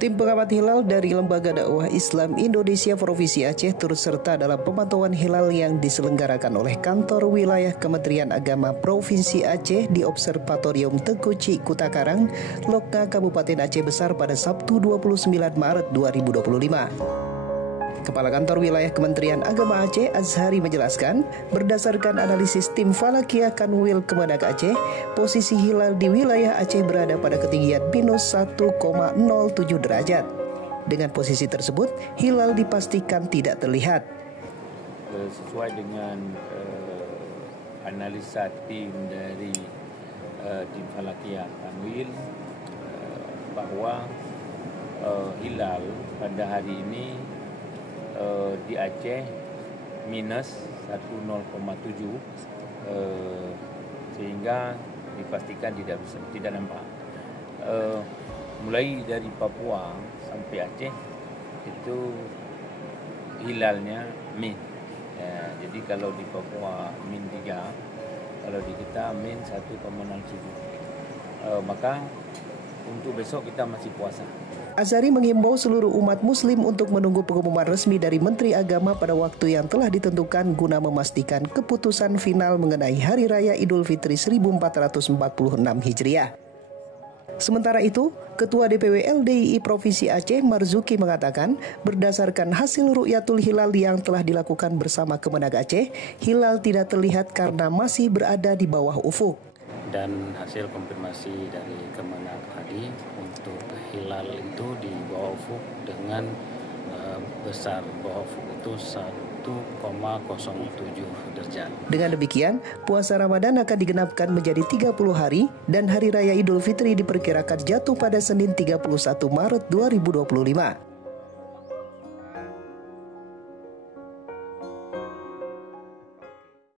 Tim pengamat hilal dari Lembaga Dakwah Islam Indonesia Provinsi Aceh turut serta dalam pemantauan hilal yang diselenggarakan oleh Kantor Wilayah Kementerian Agama Provinsi Aceh di Observatorium Tengkuci Kutakarang, Lokna, Kabupaten Aceh Besar pada Sabtu 29 Maret 2025. Kepala Kantor Wilayah Kementerian Agama Aceh, Azhari, menjelaskan, berdasarkan analisis tim Falakiyah Kanwil Kemenak Aceh, posisi hilal di wilayah Aceh berada pada ketinggian minus 1,07 derajat. Dengan posisi tersebut, hilal dipastikan tidak terlihat. Sesuai dengan analisa tim dari tim Falakiyah Kanwil, bahwa hilal pada hari ini di Aceh minus 10,7, sehingga dipastikan tidak nampak. Mulai dari Papua sampai Aceh itu hilalnya min. Ya, jadi kalau di Papua min 3, kalau di kita min 1,07. Maka untuk besok kita masih puasa. Azhari menghimbau seluruh umat muslim untuk menunggu pengumuman resmi dari Menteri Agama pada waktu yang telah ditentukan guna memastikan keputusan final mengenai Hari Raya Idul Fitri 1446 Hijriah. Sementara itu, Ketua DPW LDII Provinsi Aceh, Marzuki, mengatakan berdasarkan hasil ru'yatul hilal yang telah dilakukan bersama Kemenak Aceh, hilal tidak terlihat karena masih berada di bawah ufuk. Dan hasil konfirmasi dari Kemenak tadi untuk hilal itu di bawah ufuk dengan besar bawah ufuk itu 1,07 derajat. Dengan demikian, puasa Ramadan akan digenapkan menjadi 30 hari dan Hari Raya Idul Fitri diperkirakan jatuh pada Senin 31 Maret 2025.